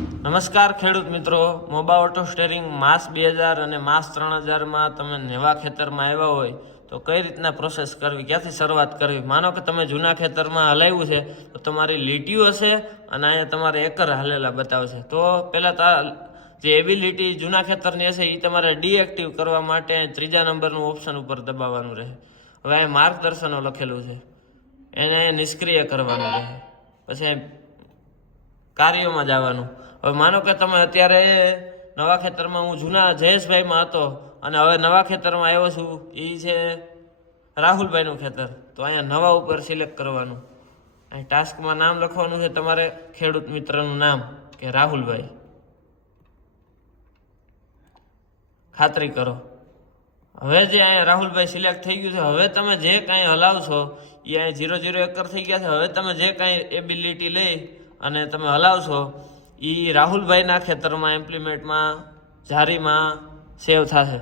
નમસ્કાર ખેડૂત મિત્રો, મોબા ઓટો સ્ટેરિંગ માસ 2000 અને માસ 3000માં તમે નવા ખેતરમાં આવ્યા હોય તો કઈ રીતના પ્રોસેસ કરવી, ક્યાંથી શરૂઆત કરવી. માનો કે તમે જૂના ખેતરમાં હલાવ્યું છે તો તમારી લીટીઓ હશે અને અહીંયા તમારે એકર હાલેલા બતાવશે. તો પહેલાં જે એબિલિટી જૂના ખેતરની હશે એ તમારે ડીએક્ટિવ કરવા માટે 3જા નંબરનું ઓપ્શન ઉપર દબાવવાનું રહે. હવે અહીં માર્ગદર્શનો લખેલું છે એને નિષ્ક્રિય કરવાનું રહે. પછી કાર્યોમાં જવાનું. હવે માનો કે તમે અત્યારે નવા ખેતરમાં, હું જૂના જયેશભાઈમાં હતો અને હવે નવા ખેતરમાં આવ્યો છું, એ છે રાહુલભાઈનું ખેતર. તો અહીંયા નવા ઉપર સિલેક્ટ કરવાનું. અહીં ટાસ્કમાં નામ લખવાનું છે તમારે, ખેડૂત મિત્રનું નામ કે રાહુલભાઈ. ખાતરી કરો. હવે જે અહીંયા રાહુલભાઈ સિલેક્ટ થઈ ગયું છે, હવે તમે જે કાંઈ હલાવશો એ અહીં 0-0 એકર થઈ ગયા છે. હવે તમે જે કાંઈ એબિલિટી લઈ અને તમે હલાવશો એ રાહુલભાઈના ખેતરમાં ઇમ્પ્લિમેન્ટમાં જારીમાં સેવ થશે.